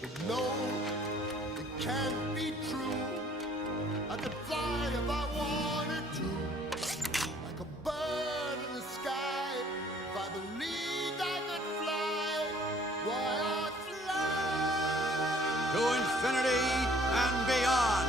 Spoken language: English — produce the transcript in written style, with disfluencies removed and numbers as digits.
But no, it can't be true. I could fly if I wanted to, like a bird in the sky. If I believed I could fly, why I'd fly to infinity and beyond.